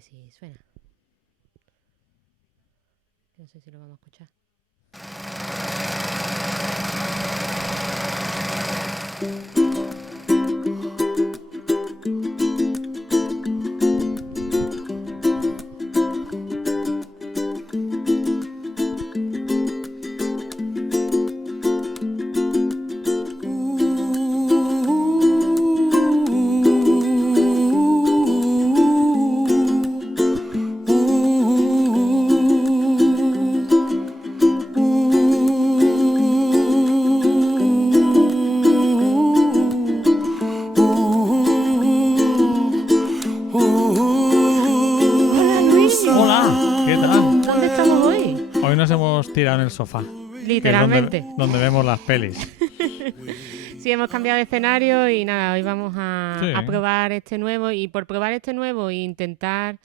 ver si suena. No sé si lo vamos a escuchar. Tirado en el sofá. Literalmente. Que es donde vemos las pelis. Sí, hemos cambiado de escenario y nada, hoy vamos a probar este nuevo. Y por probar este nuevo e intentar,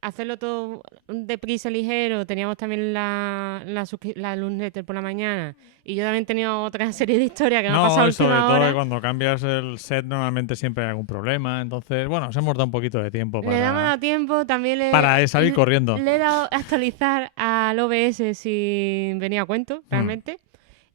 hacerlo todo deprisa, ligero. Teníamos también la newsletter por la mañana. Y yo también tenía otra serie de historias que me ha pasado a última hora. Sobre todo que cuando cambias el set normalmente siempre hay algún problema. Entonces, bueno, nos hemos dado un poquito de tiempo para... Le hemos dado tiempo, también para salir corriendo. Le he dado a actualizar al OBS sin venir a cuento, realmente.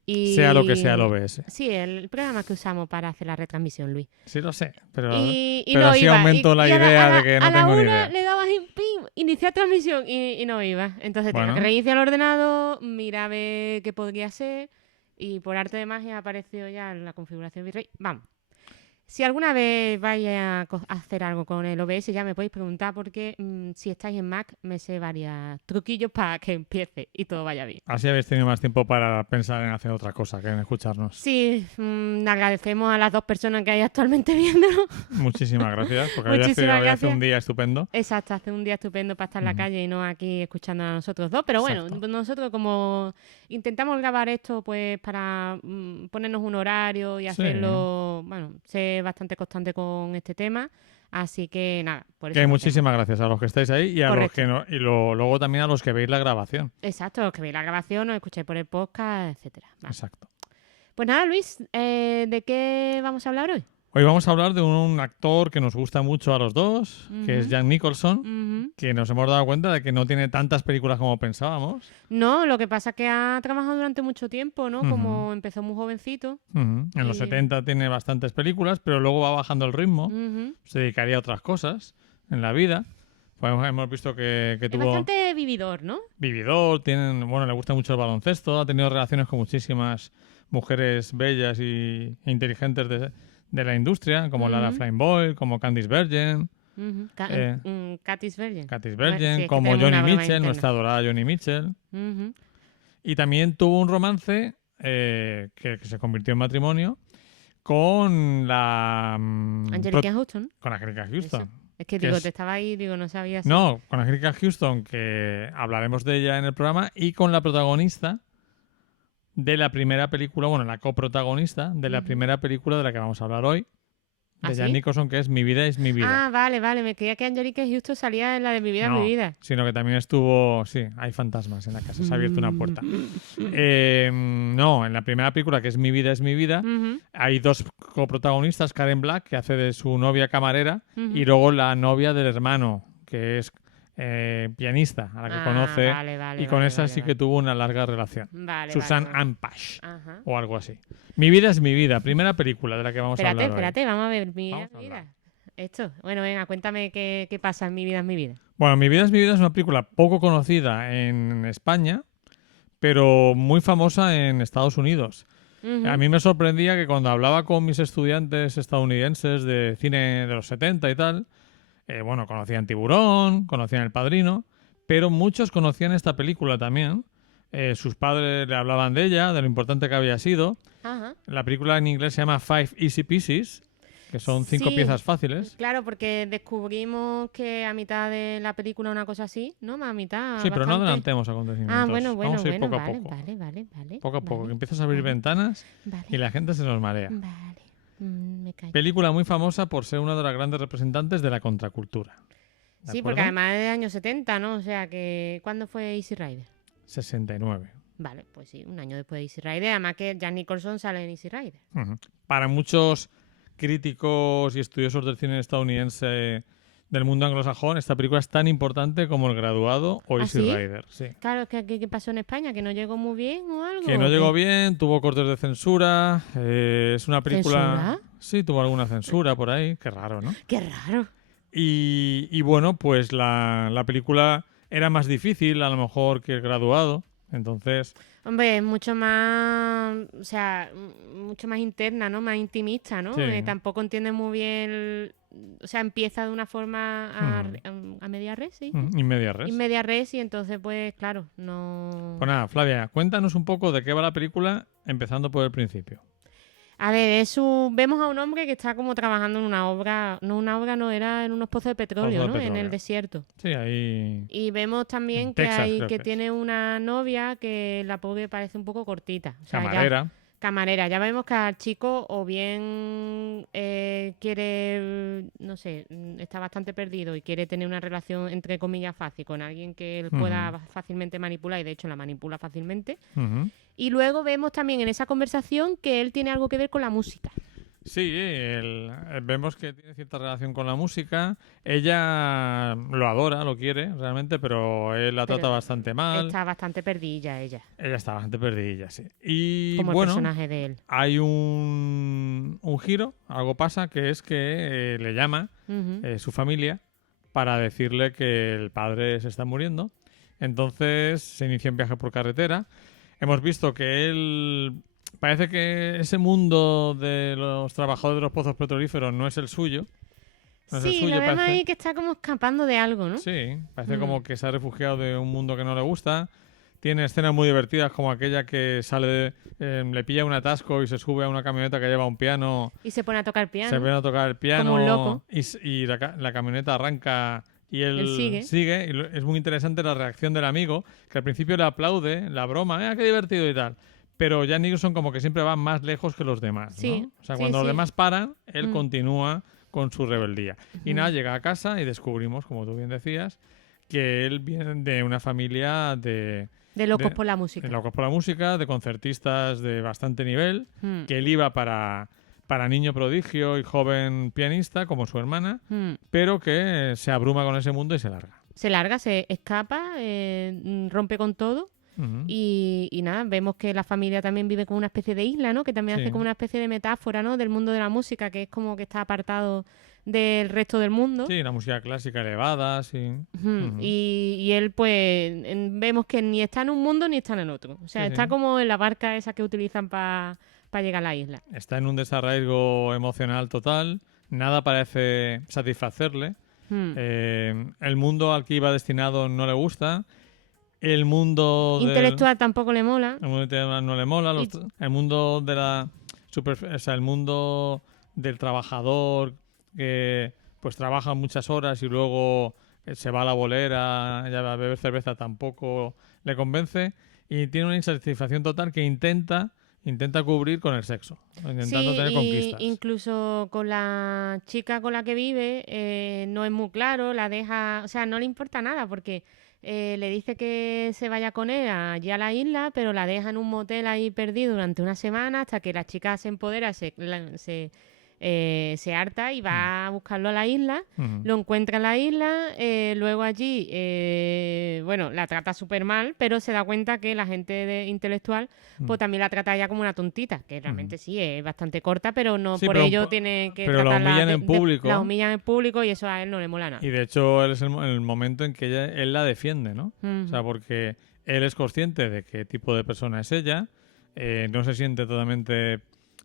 Y... sea lo que sea el OBS. Sí, el programa que usamos para hacer la retransmisión, Luis. Sí, lo sé, pero no así iba. aumento la idea de que no tengo ni idea. A la una le dabas pim, iniciar transmisión y no iba. Entonces tenía que reiniciar el ordenador, mira a ver qué podría ser y por arte de magia apareció ya en la configuración Virrey. Vamos. Si alguna vez vais a hacer algo con el OBS, ya me podéis preguntar porque si estáis en Mac me sé varios truquillos para que empiece y todo vaya bien. Así habéis tenido más tiempo para pensar en hacer otra cosa que en escucharnos. Sí, agradecemos a las 2 personas que hay actualmente viéndolo. Muchísimas gracias, porque hoy hace un día estupendo. Exacto, hace un día estupendo para estar en la calle y no aquí escuchando a nosotros dos. Pero bueno, nosotros como intentamos grabar esto pues para ponernos un horario y hacerlo, ser bastante constante con este tema. Así que nada, por eso. Muchísimas gracias a los que estáis ahí y a los que no, y luego también a los que veis la grabación. Exacto, los que veis la grabación, os escucháis por el podcast, etcétera. Exacto. Pues nada, Luis, ¿de qué vamos a hablar hoy? Hoy vamos a hablar de un actor que nos gusta mucho a los dos, que es Jack Nicholson, que nos hemos dado cuenta de que no tiene tantas películas como pensábamos. No, lo que pasa es que ha trabajado durante mucho tiempo, ¿no? Como empezó muy jovencito. En los 70 tiene bastantes películas, pero luego va bajando el ritmo. Se dedicaría a otras cosas en la vida. Pues hemos visto que tuvo... bastante vividor, ¿no? Vividor, le gusta mucho el baloncesto, ha tenido relaciones con muchísimas mujeres bellas e inteligentes de la industria, como Lara Flynn Boyle, como Candice Bergen. Katniss Bergen. Katniss Bergen, como Joni Mitchell, nuestra adorada Joni Mitchell. Y también tuvo un romance que se convirtió en matrimonio con la... Angelica Houston. Con Angelica Houston. Eso. Es que digo, te estaba ahí, digo, no sabía si... No, con Angelica Houston, que hablaremos de ella en el programa, y con la protagonista de la primera película, la coprotagonista de la primera película de la que vamos a hablar hoy, de Jack Nicholson, que es Mi vida es mi vida. Ah, vale, me creía que Angelica Houston salía en la de Mi vida es mi vida. Sino que también estuvo... Sí, hay fantasmas en la casa, se ha abierto una puerta. No, en la primera película, que es Mi vida es mi vida, hay 2 coprotagonistas, Karen Black, que hace de su novia camarera, y luego la novia del hermano, que es pianista, a la que conoce, y con esa sí que tuvo una larga relación. Susan Ampash, o algo así. Mi vida es mi vida, primera película de la que vamos a hablar hoy. Espérate, vamos a ver Mi vida es mi vida. Esto, bueno, venga, cuéntame qué pasa en Mi vida es mi vida. Bueno, Mi vida es mi vida es una película poco conocida en España, pero muy famosa en Estados Unidos. A mí me sorprendía que cuando hablaba con mis estudiantes estadounidenses de cine de los 70 y tal, conocían Tiburón, conocían El Padrino, pero muchos conocían esta película también. Sus padres le hablaban de ella, de lo importante que había sido. La película en inglés se llama Five Easy Pieces, que son 5 piezas fáciles. Claro, porque descubrimos que a mitad de la película una cosa así, ¿no? A mitad. Sí, pero no adelantemos acontecimientos. Vamos a ir poco a poco. Vale. Poco a poco, que empiezas a abrir ventanas y la gente se nos marea. Vale. Me callo. Película muy famosa por ser una de las grandes representantes de la contracultura. Sí, porque además es de años 70, ¿no? O sea que... ¿Cuándo fue Easy Rider? 69. Vale, pues sí, un año después de Easy Rider. Además que Jack Nicholson sale en Easy Rider. Para muchos críticos y estudiosos del cine estadounidense, del mundo anglosajón, esta película es tan importante como El Graduado o Easy ¿sí? Rider. Sí. Claro, ¿qué pasó en España? ¿Que no llegó muy bien o algo? Que no llegó bien, tuvo cortes de censura. Es una película... ¿Censura? Sí, tuvo alguna censura por ahí. Qué raro, ¿no? ¡Qué raro! Y bueno, pues la película era más difícil a lo mejor que El Graduado. Entonces... Hombre, es mucho más, o sea, mucho más interna, ¿no? Más intimista, ¿no? Sí. Tampoco entiende muy bien, o sea, empieza de una forma a media res, ¿sí? In media res. In media res y entonces, pues, claro, no... Pues nada, Flavia, cuéntanos un poco de qué va la película, empezando por el principio. A ver, vemos a un hombre que está como trabajando en una obra, no, era en unos pozos de petróleo, ¿no? En el desierto. Sí, ahí... Y vemos también en que Texas, que tiene una novia que la pobre parece un poco cortita. O sea, camarera. Camarera. Ya vemos que al chico o bien quiere, no sé, está bastante perdido y quiere tener una relación entre comillas fácil con alguien que él pueda fácilmente manipular y de hecho la manipula fácilmente. Y luego vemos también en esa conversación que él tiene algo que ver con la música. Sí, vemos que tiene cierta relación con la música. Ella lo adora, lo quiere realmente, pero él la trata bastante mal. Está bastante perdida ella. Ella está bastante perdida, sí. Y como bueno, el personaje de él. Hay un giro, algo pasa, que es que le llama su familia para decirle que el padre se está muriendo. Entonces se inicia un viaje por carretera. Hemos visto que él... Parece que ese mundo de los trabajadores de los pozos petrolíferos no es el suyo. No es el suyo, lo vemos ahí que está como escapando de algo, ¿no? Sí, parece como que se ha refugiado de un mundo que no le gusta. Tiene escenas muy divertidas como aquella que sale, le pilla un atasco y se sube a una camioneta que lleva un piano. Y se pone a tocar piano. Se pone a tocar el piano. Como un loco. Y la camioneta arranca y él sigue. Y es muy interesante la reacción del amigo, que al principio le aplaude la broma, qué divertido y tal. Pero Jack Nicholson como que siempre va más lejos que los demás, sí, ¿no? O sea, cuando los demás paran, él continúa con su rebeldía. Y nada, llega a casa y descubrimos, como tú bien decías, que él viene de una familia de locos por la música. De locos por la música, de concertistas de bastante nivel, que él iba para niño prodigio y joven pianista, como su hermana, pero que se abruma con ese mundo y se larga. Se larga, se escapa, rompe con todo. Y nada, vemos que la familia también vive como una especie de isla, ¿no? Que también hace como una especie de metáfora, ¿no? Del mundo de la música, que es como que está apartado del resto del mundo. Sí, la música clásica elevada, sí. Y él, pues, vemos que ni está en un mundo ni está en el otro. O sea, está como en la barca esa que utilizan para llegar a la isla. Está en un desarraigo emocional total, nada parece satisfacerle. El mundo al que iba destinado no le gusta. El mundo intelectual tampoco le mola. El mundo intelectual no le mola. El mundo de el mundo del trabajador que pues trabaja muchas horas y luego se va a la bolera, ya a beber cerveza, tampoco le convence y tiene una insatisfacción total que intenta cubrir con el sexo, intentando tener conquistas. Incluso con la chica con la que vive no es muy claro, la deja, o sea, no le importa nada porque le dice que se vaya con él allí a la isla, pero la deja en un motel ahí perdido durante una semana hasta que la chica se empodera, se harta y va a buscarlo a la isla, lo encuentra en la isla, luego allí, bueno, la trata súper mal, pero se da cuenta que la gente intelectual pues también la trata ya como una tontita, que realmente sí, es bastante corta, pero no por ello tiene que tratarla... Pero la humillan en público. La humillan en público y eso a él no le mola nada. Y de hecho es el momento en que él la defiende, ¿no? O sea, porque él es consciente de qué tipo de persona es ella, no se siente totalmente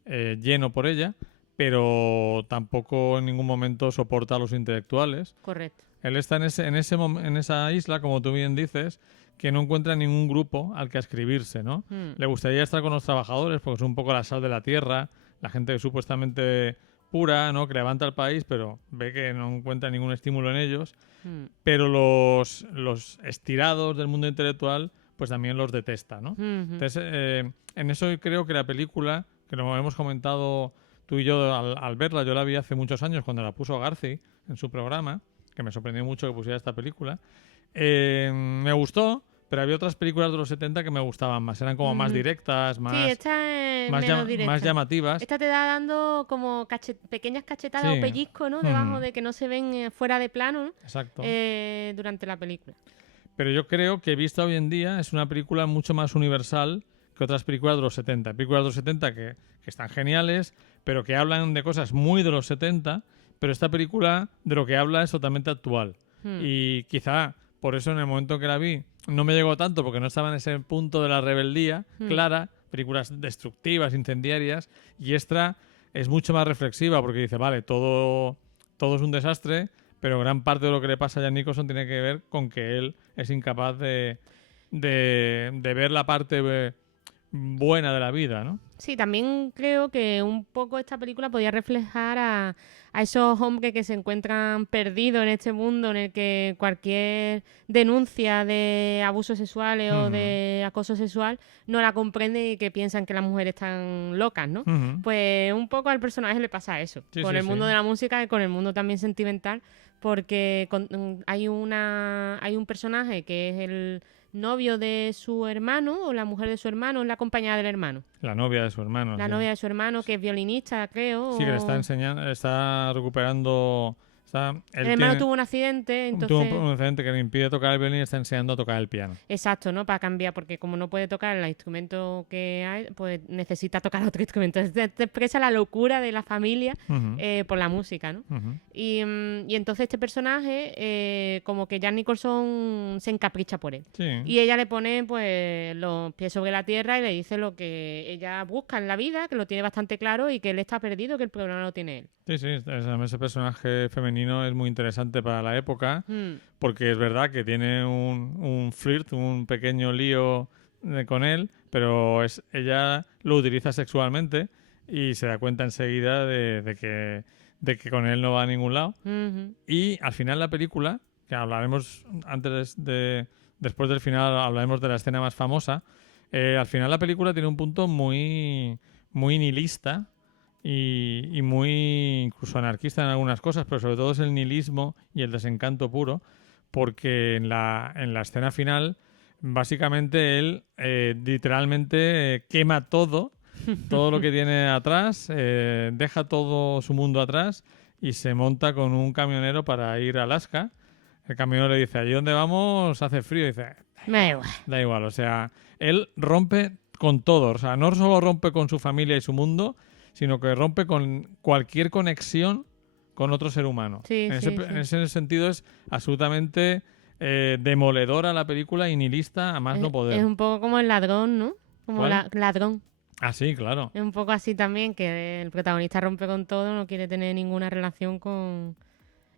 lleno por ella, pero tampoco en ningún momento soporta a los intelectuales. Correcto. Él está en esa isla, como tú bien dices, que no encuentra ningún grupo al que ascribirse, ¿no? Le gustaría estar con los trabajadores porque es un poco la sal de la tierra, la gente supuestamente pura, ¿no? Que levanta el país, pero ve que no encuentra ningún estímulo en ellos. Pero los estirados del mundo intelectual, pues también los detesta, ¿no? Entonces, en eso creo que la película, que lo hemos comentado tú y yo al verla, yo la vi hace muchos años cuando la puso Garci en su programa, que me sorprendió mucho que pusiera esta película. Me gustó, pero había otras películas de los 70 que me gustaban más. Eran como más directas, más, sí, esta es menos directa. más llamativas. Esta te da dando como pequeñas cachetadas o pellizcos, ¿no? Debajo de que no se ven fuera de plano, ¿no? Exacto. Durante la película. Pero yo creo que vista hoy en día es una película mucho más universal que otras películas de los 70. Películas de los 70 que están geniales, pero que hablan de cosas muy de los 70, pero esta película de lo que habla es totalmente actual. Y quizá por eso en el momento que la vi no me llegó tanto, porque no estaba en ese punto de la rebeldía clara, películas destructivas, incendiarias, y esta es mucho más reflexiva, porque dice, vale, todo es un desastre, pero gran parte de lo que le pasa a Jack Nicholson tiene que ver con que él es incapaz de ver la parte buena de la vida, ¿no? Sí, también creo que un poco esta película podía reflejar a esos hombres que se encuentran perdidos en este mundo en el que cualquier denuncia de abusos sexuales o de acoso sexual no la comprenden y que piensan que las mujeres están locas, ¿no? Pues un poco al personaje le pasa eso, con el mundo de la música y con el mundo también sentimental, porque hay un personaje que es el novio de su hermano o la mujer de su hermano, es la compañera del hermano. La novia de su hermano. La novia de su hermano, que es violinista, creo. Sí, que le está enseñando, está recuperando... El hermano tuvo un accidente, entonces... Tuvo un accidente que le impide tocar el violín y está enseñando a tocar el piano. Exacto, ¿no? Para cambiar, porque como no puede tocar el instrumento que hay, pues necesita tocar otro instrumento. Te expresa la locura de la familia por la música, ¿no? Y entonces este personaje, como que Jack Nicholson se encapricha por él. Sí. Y ella le pone pues los pies sobre la tierra y le dice lo que ella busca en la vida, que lo tiene bastante claro y que él está perdido, que el problema lo tiene él. Sí, ese personaje femenino es muy interesante para la época, porque es verdad que tiene un flirt, un pequeño lío con él, pero ella lo utiliza sexualmente y se da cuenta enseguida de que con él no va a ningún lado. Y al final la película, que hablaremos después del final, hablaremos de la escena más famosa, al final la película tiene un punto muy, muy nihilista, y muy incluso anarquista en algunas cosas, pero sobre todo es el nihilismo y el desencanto puro, porque en la escena final básicamente él literalmente quema todo lo que tiene atrás, deja todo su mundo atrás y se monta con un camionero para ir a Alaska. El camionero le dice, allí donde vamos hace frío, y dice, da igual, o sea, él rompe con todo, o sea, no solo rompe con su familia y su mundo, sino que rompe con cualquier conexión con otro ser humano. En ese sentido es absolutamente demoledora la película y nihilista a más no poder. Es un poco como el ladrón, ¿no? Como ladrón. Ah, sí, claro. Es un poco así también, que el protagonista rompe con todo, no quiere tener ninguna relación con...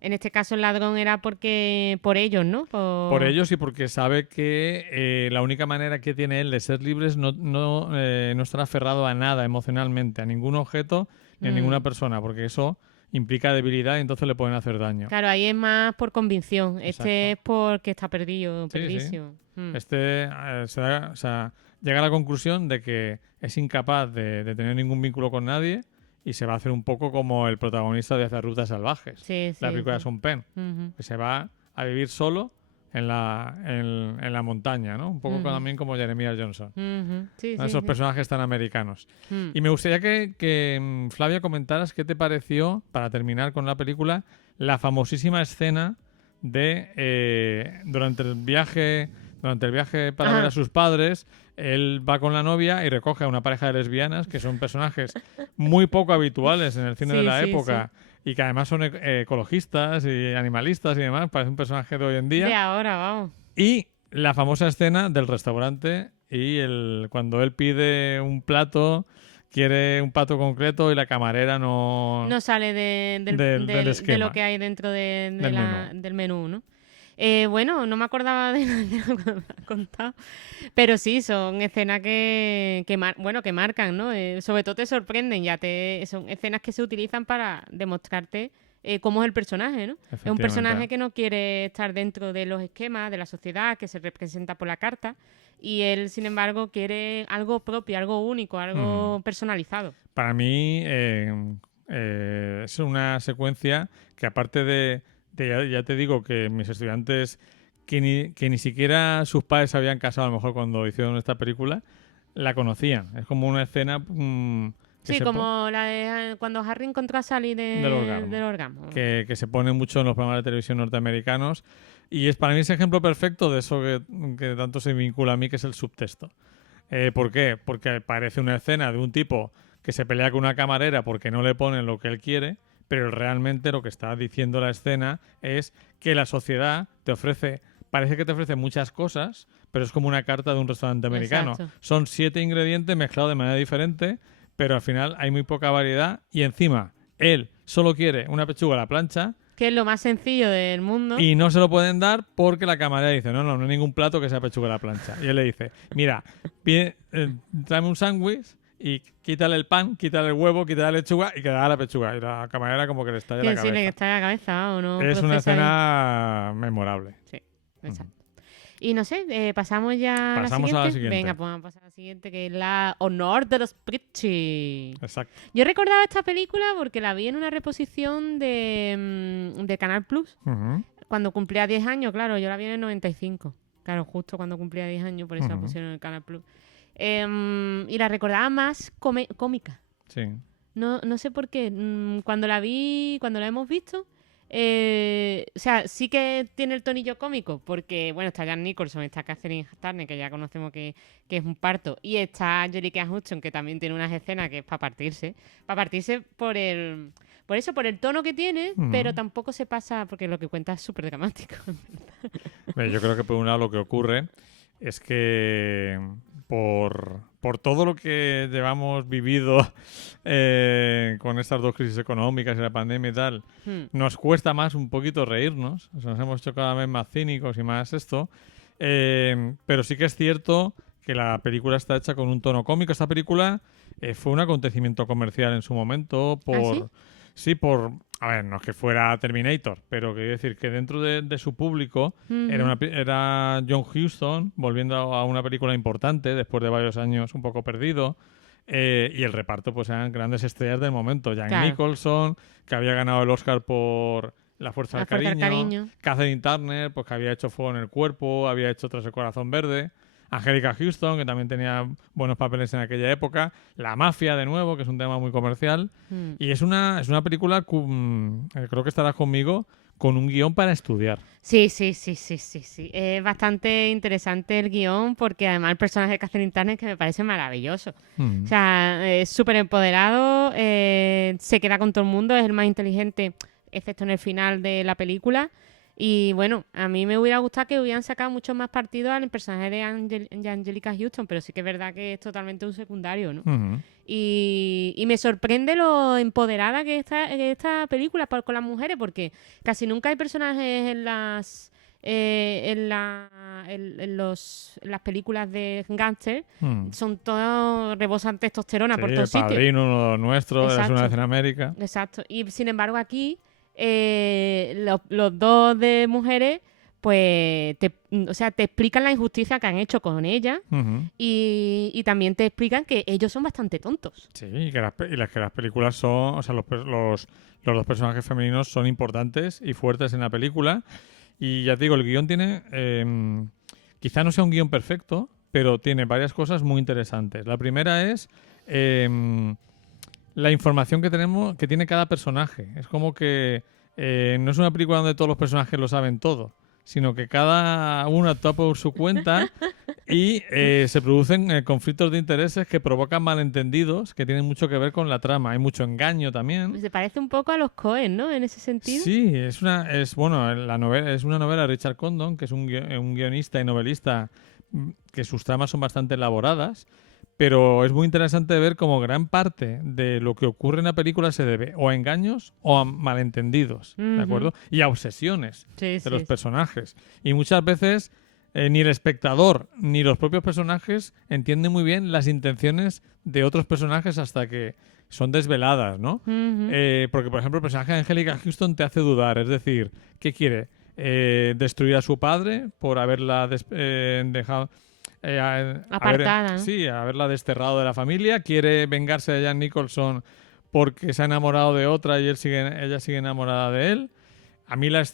En este caso el ladrón era por ellos, ¿no? Por ellos y porque sabe que la única manera que tiene él de ser libre es no estar aferrado a nada emocionalmente, a ningún objeto ni a ninguna persona, porque eso implica debilidad y entonces le pueden hacer daño. Claro, ahí es más por convicción. Exacto. Este es porque está perdidísimo. Llega a la conclusión de que es incapaz de tener ningún vínculo con nadie y se va a hacer un poco como el protagonista de Hacer Rutas Salvajes, la película de Sean Penn, que se va a vivir solo en la montaña, ¿no? Un poco también como Jeremiah Johnson. Esos personajes tan americanos. Y me gustaría que Flavia comentaras qué te pareció, para terminar con la película, la famosísima escena de durante el viaje para ver a sus padres, él va con la novia y recoge a una pareja de lesbianas que son personajes muy poco habituales en el cine de la época y que además son ecologistas y animalistas y demás. Parece un personaje de hoy en día. De ahora, vamos. Y la famosa escena del restaurante y cuando él pide un plato, quiere un plato concreto y la camarera no sale de lo que hay dentro del menú, ¿no? Bueno, no me acordaba de lo que me has contado, pero sí, son escenas que marcan, ¿no? Sobre todo te sorprenden, son escenas que se utilizan para demostrarte cómo es el personaje, ¿no? Es un personaje que no quiere estar dentro de los esquemas de la sociedad que se representa por la carta y él, sin embargo, quiere algo propio, algo único, algo personalizado. Para mí es una secuencia que aparte ya te digo que mis estudiantes que ni siquiera sus padres se habían casado, a lo mejor cuando hicieron esta película, la conocían. Es como una escena... sí, como la de cuando Harry encontró a Sally del orgasmo. Que se pone mucho en los programas de televisión norteamericanos. Y es para mí ese ejemplo perfecto de eso que tanto se vincula a mí, que es el subtexto. ¿Por qué? Porque parece una escena de un tipo que se pelea con una camarera porque no le ponen lo que él quiere, pero realmente lo que está diciendo la escena es que la sociedad parece que te ofrece muchas cosas, pero es como una carta de un restaurante americano. Exacto. Son 7 ingredientes mezclados de manera diferente, pero al final hay muy poca variedad y encima él solo quiere una pechuga a la plancha. Que es lo más sencillo del mundo. Y no se lo pueden dar porque la camarera dice, no hay ningún plato que sea pechuga a la plancha. Y él le dice, mira, tráeme un sándwich y quítale el pan, quítale el huevo, quítale la lechuga y queda la pechuga. Y la camarera como que le estalla la cabeza. Sí, le estalla la cabeza o no. Es una escena memorable. Sí, exacto. Y no sé, pasamos ya a la siguiente. Venga, pues vamos a pasar a la siguiente, que es la Honor de los Pritchie. Exacto. Yo recordaba esta película porque la vi en una reposición de Canal Plus. Cuando cumplía 10 años, claro, yo la vi en el 95. Claro, justo cuando cumplía 10 años, por eso la pusieron en el Canal Plus. Y la recordaba más cómica. Sí. No sé por qué. Cuando la hemos visto... o sea, sí que tiene el tonillo cómico, porque, bueno, está Jack Nicholson, está Catherine Turner, que ya conocemos que es un parto, y está Anjelica Huston, que también tiene unas escenas que es para partirse por el tono que tiene, pero tampoco se pasa, porque lo que cuenta es súper dramático. Yo creo que por un lado lo que ocurre es que por todo lo que llevamos vivido con estas dos crisis económicas y la pandemia y tal, nos cuesta más un poquito reírnos. O sea, nos hemos hecho cada vez más cínicos y más esto. Pero sí que es cierto que la película está hecha con un tono cómico. Esta película fue un acontecimiento comercial en su momento ¿Sí? A ver, no es que fuera Terminator, pero quiero decir que dentro de su público era John Huston volviendo a una película importante después de varios años un poco perdido. Y el reparto pues eran grandes estrellas del momento. Jack Nicholson, que había ganado el Oscar por La Fuerza del Cariño. Catherine Turner, pues que había hecho Fuego en el Cuerpo, había hecho Tras el Corazón Verde. Angélica Huston, que también tenía buenos papeles en aquella época. La Mafia, de nuevo, que es un tema muy comercial. Y es una película, creo que estarás conmigo, con un guión para estudiar. Sí. Es bastante interesante el guión, porque además el personaje de Catherine Turner que me parece maravilloso. O sea, es súper empoderado, se queda con todo el mundo, es el más inteligente, excepto en el final de la película. Y bueno, a mí me hubiera gustado que hubieran sacado mucho más partido al personaje de Anjelica Huston, pero sí que es verdad que es totalmente un secundario, ¿no? Y me sorprende lo empoderada que está esta película con las mujeres, porque casi nunca hay personajes en las películas de gángster, son todos rebosan testosterona por todos sitios. El Padrino, uno de los nuestros, es una vez en América. Exacto, y sin embargo aquí los dos de mujeres pues te explican la injusticia que han hecho con ella y también te explican que ellos son bastante tontos. Sí, y que las películas son, o sea, los dos personajes femeninos son importantes y fuertes en la película. Y ya te digo, el guión tiene, quizá no sea un guión perfecto, pero tiene varias cosas muy interesantes. La primera es la información que tiene cada personaje. Es como que no es una película donde todos los personajes lo saben todo, sino que cada uno actúa por su cuenta y se producen conflictos de intereses que provocan malentendidos que tienen mucho que ver con la trama. Hay mucho engaño también. Se parece un poco a los Coen, ¿no? En ese sentido. Sí, es una novela de Richard Condon, que es un guionista y novelista que sus tramas son bastante elaboradas. Pero es muy interesante ver cómo gran parte de lo que ocurre en la película se debe o a engaños o a malentendidos, ¿de acuerdo? Y a obsesiones de los personajes. Y muchas veces ni el espectador ni los propios personajes entienden muy bien las intenciones de otros personajes hasta que son desveladas, ¿no? Porque, por ejemplo, el personaje de Angélica Huston te hace dudar. Es decir, ¿qué quiere? ¿Destruir a su padre por haberla dejado... apartada, ¿no? Sí, haberla desterrado de la familia. Quiere vengarse de Jack Nicholson porque se ha enamorado de otra y ella sigue enamorada de él. A mí la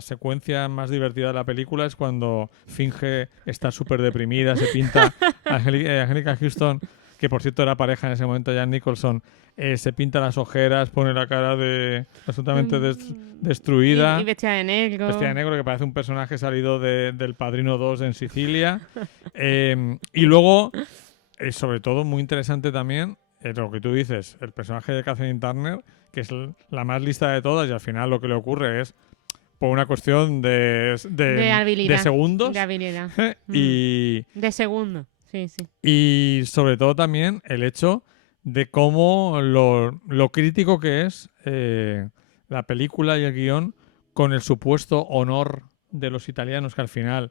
secuencia más divertida de la película es cuando finge estar súper deprimida, se pinta Angelica Houston, que por cierto era pareja en ese momento, Jack Nicholson, se pinta las ojeras, pone la cara absolutamente destruida. Y vestida de negro. Vestida de negro, que parece un personaje salido del Padrino 2 en Sicilia. Y luego, sobre todo, muy interesante también, lo que tú dices, el personaje de Catherine Turner, que es la más lista de todas, y al final lo que le ocurre es por una cuestión de habilidad, de segundos. De habilidad. Y de segundos, sí. Y sobre todo también el hecho de cómo lo crítico que es la película y el guión con el supuesto honor de los italianos, que al final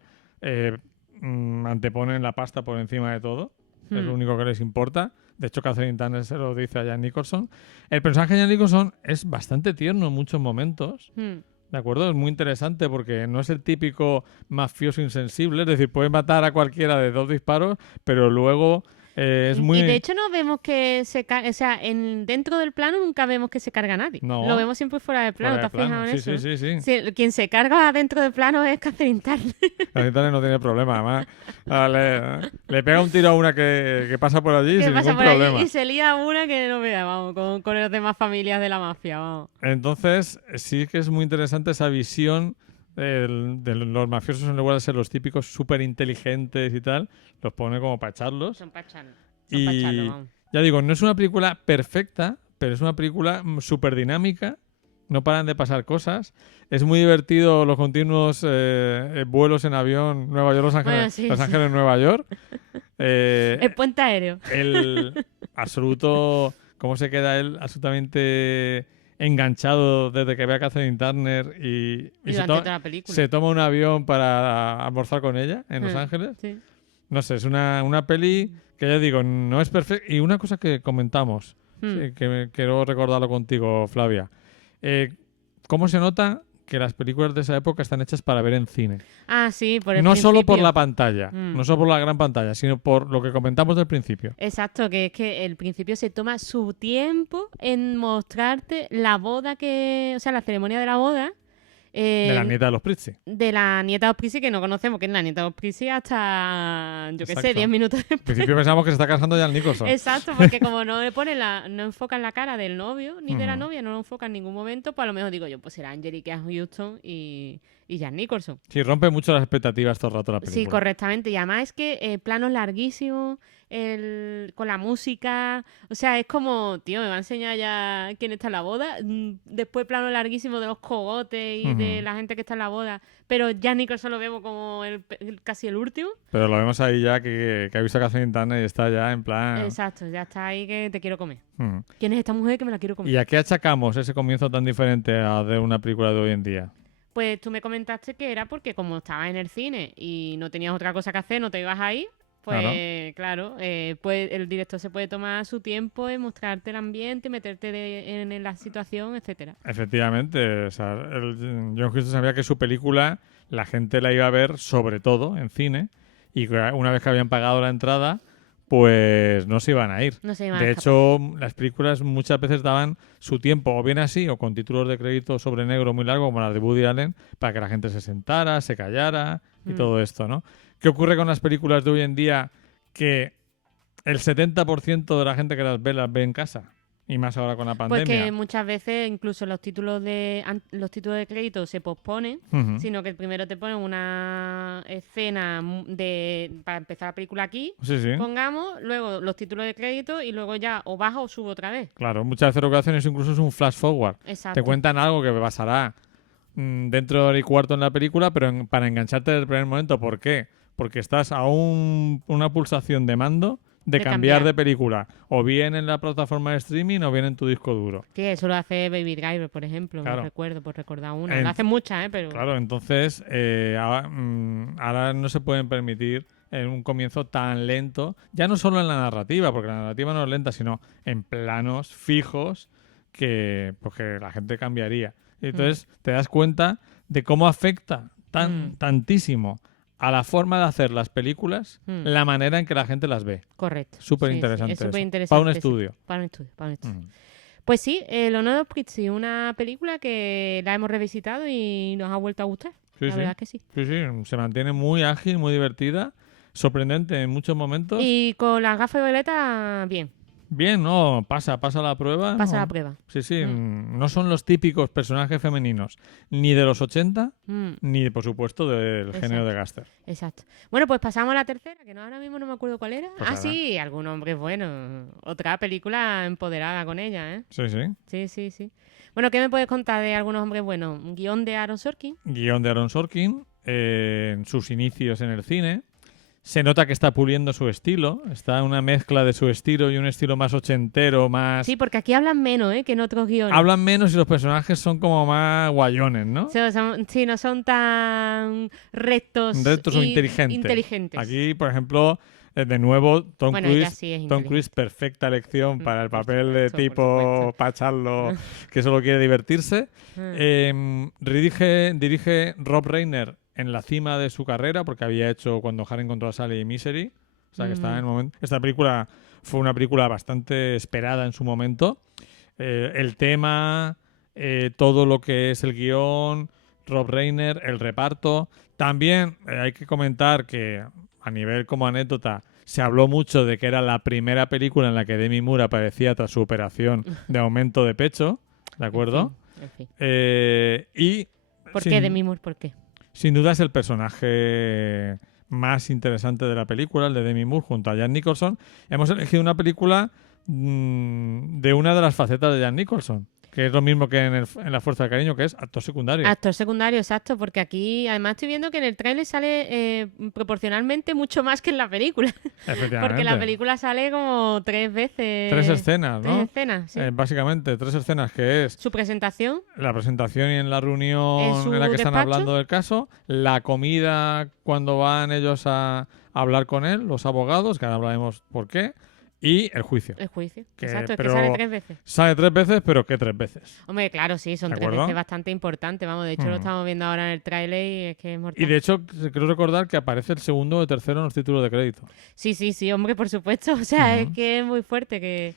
anteponen la pasta por encima de todo. Es lo único que les importa. De hecho, Catherine Turner se lo dice a Jack Nicholson. El personaje de Jack Nicholson es bastante tierno en muchos momentos. ¿De acuerdo? Es muy interesante porque no es el típico mafioso insensible. Es decir, puede matar a cualquiera de 2 disparos, pero luego es muy... Y de hecho no vemos que o sea, dentro del plano nunca vemos que se carga a nadie. No. Lo vemos siempre fuera del plano. ¿Te has fijado en sí, eso? Sí. Quien se carga dentro del plano es Catherine Turner. Catherine Turner no tiene problema. Además, le pega un tiro a una que pasa por allí sin ningún problema. Y se lía una que no vea, vamos, con las demás familias de la mafia, vamos. Entonces, sí que es muy interesante esa visión de los mafiosos, en lugar de ser los típicos súper inteligentes y tal, los pone como para echarlos. Son para echarlos, vamos. Ya digo, no es una película perfecta, pero es una película súper dinámica. No paran de pasar cosas. Es muy divertido los continuos vuelos en avión Nueva York-Los Ángeles, Ángeles-Nueva York. El puente aéreo. El absoluto... ¿Cómo se queda él? Absolutamente enganchado desde que ve a Catherine Turner y se toma un avión para almorzar con ella en Los Ángeles. Sí. No sé, es una peli que ya digo, no es perfecta. Y una cosa que comentamos, que quiero recordarlo contigo, Flavia. ¿Cómo se nota que las películas de esa época están hechas para ver en cine? Ah, sí, por el No principio. solo por la pantalla, no solo por la gran pantalla, sino por lo que comentamos del principio. Exacto, que es que el principio se toma su tiempo en mostrarte la boda o sea, la ceremonia de la boda. De la nieta de los Prizzi. De la nieta de los Prizzi, que no conocemos, que es la nieta de los Prizzi hasta, yo qué sé, 10 minutos después. Al principio pensamos que se está casando Jack Nicholson. Exacto, porque como no le ponen no enfocan la cara del novio ni de la novia, no lo enfocan en ningún momento, pues a lo mejor digo yo, pues será Angelica Houston y Jack Nicholson. Sí, rompe mucho las expectativas todo el rato la película. Sí, correctamente. Y además es que planos larguísimos, con la música. O sea, es como, tío, me va a enseñar ya quién está en la boda. Después plano larguísimo de los cogotes y de la gente que está en la boda. Pero Jack Nicholson lo vemos como casi el último. Pero lo vemos ahí ya que ha visto a Catherine Turner y está ya en plan... Exacto, ya está ahí que te quiero comer. ¿Quién es esta mujer que me la quiero comer? ¿Y a qué achacamos ese comienzo tan diferente a de una película de hoy en día? Pues tú me comentaste que era porque como estabas en el cine y no tenías otra cosa que hacer, no te ibas a ir, pues claro, pues el director se puede tomar su tiempo en mostrarte el ambiente, meterte en la situación, etcétera. Efectivamente, o sea, John Huston sabía que su película la gente la iba a ver sobre todo en cine y una vez que habían pagado la entrada, pues no se iban a ir. De hecho, las películas muchas veces daban su tiempo o bien así o con títulos de crédito sobre negro muy largos como las de Woody Allen para que la gente se sentara, se callara y todo esto, ¿no? ¿Qué ocurre con las películas de hoy en día? Que el 70% de la gente que las ve en casa. Y más ahora con la pandemia. Pues que muchas veces incluso los títulos de crédito se posponen, sino que primero te ponen una escena para empezar la película aquí, pongamos, luego los títulos de crédito y luego ya o baja o subo otra vez. Claro, muchas veces lo que hacen es incluso es un flash forward. Exacto. Te cuentan algo que pasará dentro de hora y cuarto en la película, pero para engancharte desde el primer momento. ¿Por qué? Porque estás a una pulsación de mando de cambiar de película, o bien en la plataforma de streaming o bien en tu disco duro. Sí, eso lo hace Baby Driver, por ejemplo, claro. No recuerdo, por recordar una. Lo hacen muchas, pero... Claro, entonces ahora no se pueden permitir en un comienzo tan lento, ya no solo en la narrativa, porque la narrativa no es lenta, sino en planos fijos que la gente cambiaría. Y entonces te das cuenta de cómo afecta tantísimo a la forma de hacer las películas, la manera en que la gente las ve. Correcto. Súper interesante. Sí, es súper interesante. Para un estudio. Para un estudio. Pues sí, Los Nuevos Pritzi, una película que la hemos revisitado y nos ha vuelto a gustar. La verdad es que sí. Sí, se mantiene muy ágil, muy divertida, sorprendente en muchos momentos. Y con las gafas violetas, bien. Bien, no, pasa la prueba. Pasa no. la prueba. Sí, no son los típicos personajes femeninos, ni de los 80, ni por supuesto del género de Gaster. Exacto. Bueno, pues pasamos a la tercera, que ahora mismo no me acuerdo cuál era. Pues sí, Algún hombre es bueno. Otra película empoderada con ella, ¿eh? Sí. Bueno, ¿qué me puedes contar de Algunos hombres buenos? Guión de Aaron Sorkin. Guión de Aaron Sorkin, en sus inicios en el cine. Se nota que está puliendo su estilo. Está una mezcla de su estilo y un estilo más ochentero, más... Sí, porque aquí hablan menos, que en otros guiones. Hablan menos y los personajes son como más guayones, ¿no? Sí, no son tan rectos o inteligentes. Aquí, por ejemplo, de nuevo, Tom Cruise, perfecta elección para el papel de tipo pacharlo que solo quiere divertirse. Dirige Rob Reiner en la cima de su carrera, porque había hecho Cuando Harry encontró a Sally y Misery. O sea, que está en el momento. Esta película fue una película bastante esperada en su momento. El tema, todo lo que es el guión, Rob Reiner, el reparto. También hay que comentar que, a nivel como anécdota, se habló mucho de que era la primera película en la que Demi Moore aparecía tras su operación de aumento de pecho. ¿De acuerdo? En fin. ¿Por qué Demi Moore? ¿Por qué? Sin duda es el personaje más interesante de la película, el de Demi Moore junto a Jack Nicholson. Hemos elegido una película de una de las facetas de Jack Nicholson, que es lo mismo que en La Fuerza del Cariño, que es actor secundario. Actor secundario, exacto, porque aquí además estoy viendo que en el tráiler sale proporcionalmente mucho más que en la película. Efectivamente. Porque la película sale como 3 veces. 3 escenas, ¿no? 3 escenas, sí. Básicamente, 3 escenas, que es... Su presentación. La presentación y en la reunión en la que están hablando del caso. La comida cuando van ellos a hablar con él, los abogados, que ahora hablaremos por qué. Y el juicio. Exacto, es que sale 3 veces. Sale 3 veces, pero ¿qué 3 veces? Hombre, claro, sí, son 3 veces bastante importantes. Vamos, de hecho lo estamos viendo ahora en el tráiler y es que es mortal. Y de hecho, creo recordar que aparece el segundo o el tercero en los títulos de crédito. Sí, hombre, por supuesto. O sea, es que es muy fuerte que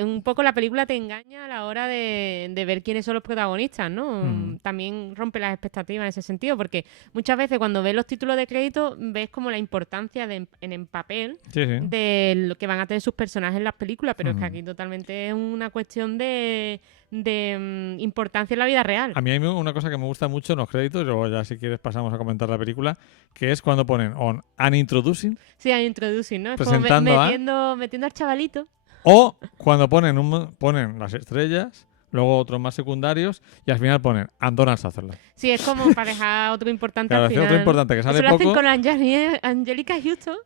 un poco la película te engaña a la hora de ver quiénes son los protagonistas, ¿no? También rompe las expectativas en ese sentido, porque muchas veces cuando ves los títulos de crédito ves como la importancia en papel de lo que van a tener sus personajes en las películas, pero es que aquí totalmente es una cuestión de importancia en la vida real. A mí hay una cosa que me gusta mucho en los créditos, y luego ya si quieres pasamos a comentar la película, que es cuando ponen an introducing. Sí, an introducing, ¿no? Es presentando como metiendo al chavalito. O cuando ponen las estrellas, luego otros más secundarios, y al final ponen Donald Sutherland. Sí, es como para dejar otro importante al final. Otro importante que sale Eso poco. Lo hacen con Angelica Houston,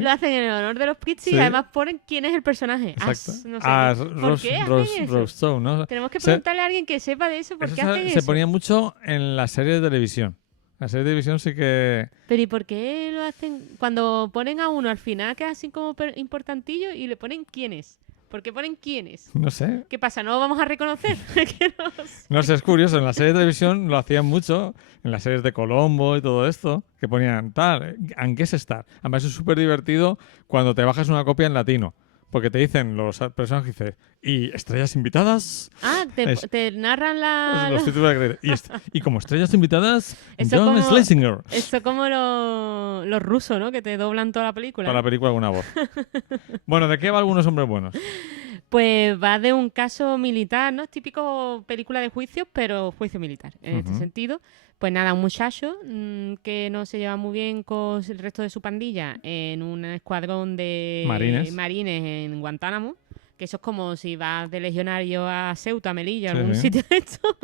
lo hacen en el honor de los Pritzi y además ponen quién es el personaje. Exacto. No sé ¿por qué hacen eso? Rose Stone, ¿no? Tenemos que preguntarle a alguien que sepa de eso, ¿por qué hacen eso? Se ponía mucho en las series de televisión. La serie de televisión sí que... Pero ¿y por qué lo hacen? Cuando ponen a uno al final queda así como importantillo y le ponen quién es. ¿Por qué ponen quiénes? No sé. ¿Qué pasa? ¿No lo vamos a reconocer? No sé, es curioso. En la serie de televisión lo hacían mucho. En las series de Colombo y todo esto. Que ponían tal, ¿en qué es estar? Además es súper divertido cuando te bajas una copia en latino. Porque te dicen los personajes, dice, ¿y estrellas invitadas? Te narran los títulos de crédito. Y como estrellas invitadas, John Schlesinger. Esto como los rusos, ¿no? Que te doblan toda la película. Toda la película alguna voz. Bueno, ¿de qué va Algunos hombres buenos? Pues va de un caso militar, ¿no? Es típico película de juicios, pero juicio militar. En este sentido, pues nada, un muchacho que no se lleva muy bien con el resto de su pandilla en un escuadrón de marines en Guantánamo. Que eso es como si vas de legionario a Ceuta, Melilla, algún sitio de esto.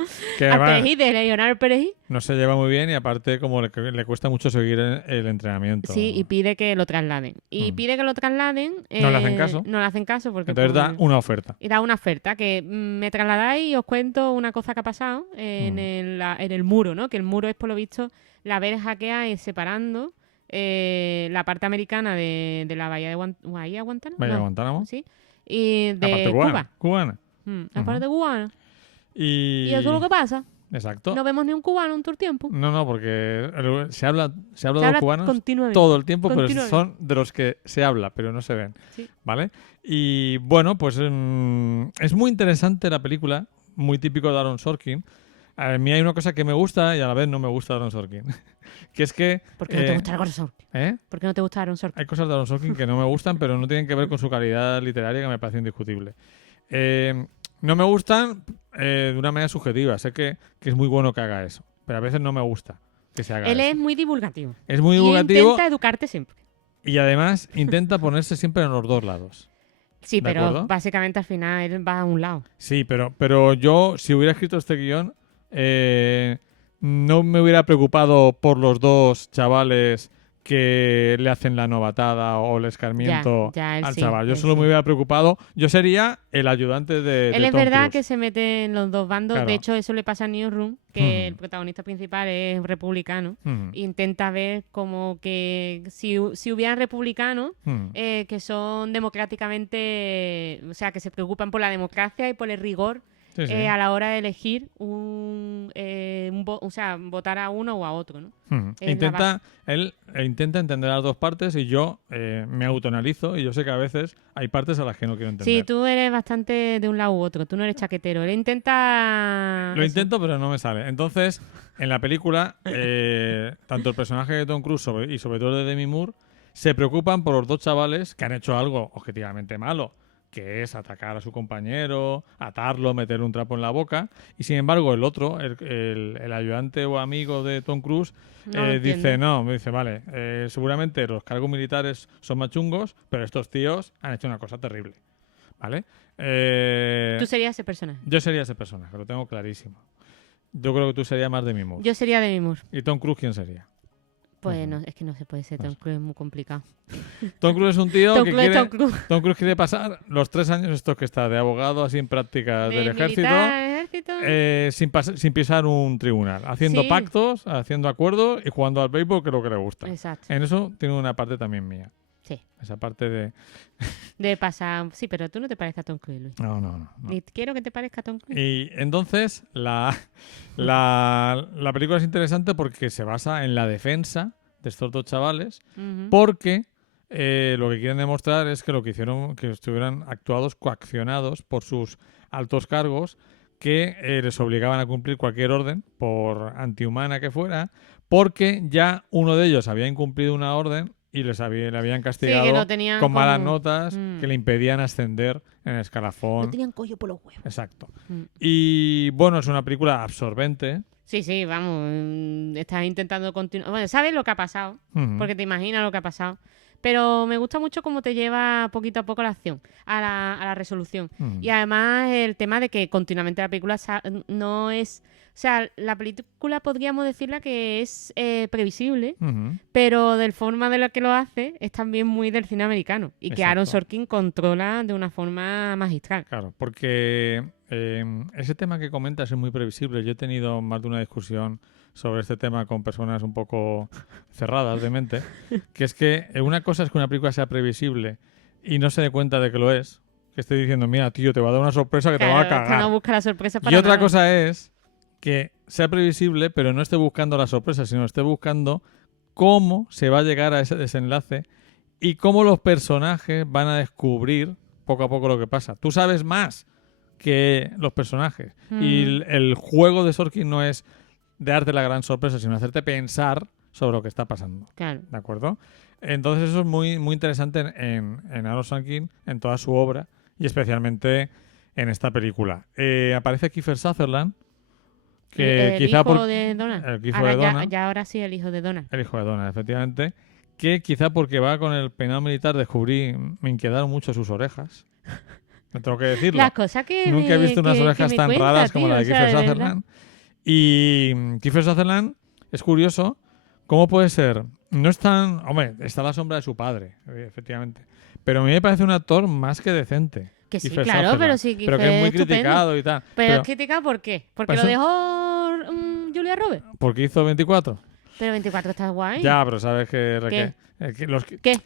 A Perejil, de legionario Perejil. No se lleva muy bien y aparte como le cuesta mucho seguir el entrenamiento. Sí, y pide que lo trasladen. Y pide que lo trasladen... no le hacen caso. No le hacen caso porque... Entonces da una oferta. Y da una oferta, que me trasladáis y os cuento una cosa que ha pasado en el muro, ¿no? Que el muro es, por lo visto, la verja que hay separando la parte americana de la bahía de Guantánamo. Bahía de Guantánamo. Sí. Y de Cuba. Cubana. La parte cubana. ¿Y eso es lo que pasa. Exacto. No vemos ni un cubano en todo el tiempo. No, porque se habla de los cubanos continuamente. todo el tiempo, pero son de los que se habla, pero no se ven. Sí. ¿Vale? Y bueno, pues es muy interesante la película, muy típico de Aaron Sorkin. A mí hay una cosa que me gusta y a la vez no me gusta de Aaron Sorkin. Que es que... ¿Por qué no te gusta Aaron Sorkin? ¿Por qué no te gusta Aaron Sorkin? Hay cosas de Aaron Sorkin que no me gustan, pero no tienen que ver con su calidad literaria, que me parece indiscutible. No me gustan de una manera subjetiva. Sé que es muy bueno que haga eso, pero a veces no me gusta que se haga Él eso. es muy divulgativo. Es muy divulgativo. Y intenta educarte siempre. Y además intenta ponerse siempre en los dos lados. Sí, pero acuerdo? Básicamente al final él va a un lado. Sí, pero yo, si hubiera escrito este guión, no me hubiera preocupado por los dos chavales que le hacen la novatada o el escarmiento al chaval. Yo solo me hubiera preocupado. Yo sería el ayudante de Él es Tom verdad Cruise. que se mete en los dos bandos. Claro. De hecho, eso le pasa a Newsroom, que el protagonista principal es republicano. Intenta ver como que si hubieran republicanos que son democráticamente... O sea, que se preocupan por la democracia y por el rigor a la hora de elegir votar a uno o a otro, ¿no? Él intenta entender las dos partes y yo me autoanalizo y yo sé que a veces hay partes a las que no quiero entender. Sí, tú eres bastante de un lado u otro, tú no eres chaquetero. Él intenta... Lo intento, pero no me sale. Entonces, en la película, tanto el personaje de Tom Cruise y sobre todo de Demi Moore se preocupan por los dos chavales que han hecho algo objetivamente malo, que es atacar a su compañero, atarlo, meterle un trapo en la boca. Y sin embargo, el otro, el ayudante o amigo de Tom Cruise, dice, vale, seguramente los cargos militares son más chungos, pero estos tíos han hecho una cosa terrible. ¿Vale? ¿Tú serías ese personaje? Yo sería ese personaje, lo tengo clarísimo. Yo creo que tú serías más Demi Moore. Yo sería Demi Moore. ¿Y Tom Cruise quién sería? Pues no, es que no se puede ser. Tom Cruise es muy complicado. Tom Cruise es un tío que quiere... Tom Cruise quiere pasar los 3 años estos que está de abogado, así en prácticas del ejército, sin pisar un tribunal, haciendo pactos, haciendo acuerdos y jugando al béisbol, que es lo que le gusta. Exacto. En eso tiene una parte también mía. Sí. Esa parte de... de pasar... Sí, pero tú no te pareces a Tom Cruise, Luis. No. Ni quiero que te parezca a Tom Cruise. Y entonces la película es interesante porque se basa en la defensa de estos dos chavales, porque lo que quieren demostrar es que lo que hicieron, que estuvieran actuados coaccionados por sus altos cargos, que les obligaban a cumplir cualquier orden, por antihumana que fuera, porque ya uno de ellos había incumplido una orden y le habían castigado con malas notas que le impedían ascender en el escalafón. No tenían collo por los huevos. Exacto. Y bueno, es una película absorbente. Sí, vamos, estás intentando continuar. Bueno, sabes lo que ha pasado, porque te imaginas lo que ha pasado. Pero me gusta mucho cómo te lleva poquito a poco la acción, a la resolución. Y además el tema de que continuamente la película no es... O sea, la película podríamos decirla que es previsible, pero de la forma de la que lo hace es también muy del cine americano. Y que Aaron Sorkin controla de una forma magistral. Claro, porque ese tema que comentas es muy previsible. Yo he tenido más de una discusión sobre este tema con personas un poco cerradas de mente, que es que una cosa es que una película sea previsible y no se dé cuenta de que lo es, que esté diciendo, mira, tío, te va a dar una sorpresa que te va a cagar. No busca la sorpresa para y otra nada. cosa es que sea previsible, pero no esté buscando la sorpresa, sino esté buscando cómo se va a llegar a ese desenlace y cómo los personajes van a descubrir poco a poco lo que pasa. Tú sabes más que los personajes. Y el juego de Sorkin no es darte la gran sorpresa, sino hacerte pensar sobre lo que está pasando. Claro. ¿De acuerdo? Entonces eso es muy, muy interesante en Aaron Sorkin, en toda su obra, y especialmente en esta película. Aparece Kiefer Sutherland, que el quizá hijo de Donald. El hijo de Donald. Ya ahora sí, el hijo de Donald. El hijo de Donald, efectivamente. Que quizá porque va con el peinado militar descubrí, me inquietaron mucho sus orejas. Me tengo que decirlo. Las cosas que nunca he visto unas orejas tan raras como la de Kiefer Sutherland. Y Kiefer Sutherland es curioso. ¿Cómo puede ser? No es tan... Hombre, está a la sombra de su padre, efectivamente. Pero a mí me parece un actor más que decente. Que sí, Kiefer claro, Sutherland. pero sí, pero que es muy criticado y tal. Pero criticado ¿por qué? ¿Porque lo dejó Julia Roberts? Porque hizo 24. Pero 24 está guay. Ya, pero sabes que... ¿Qué?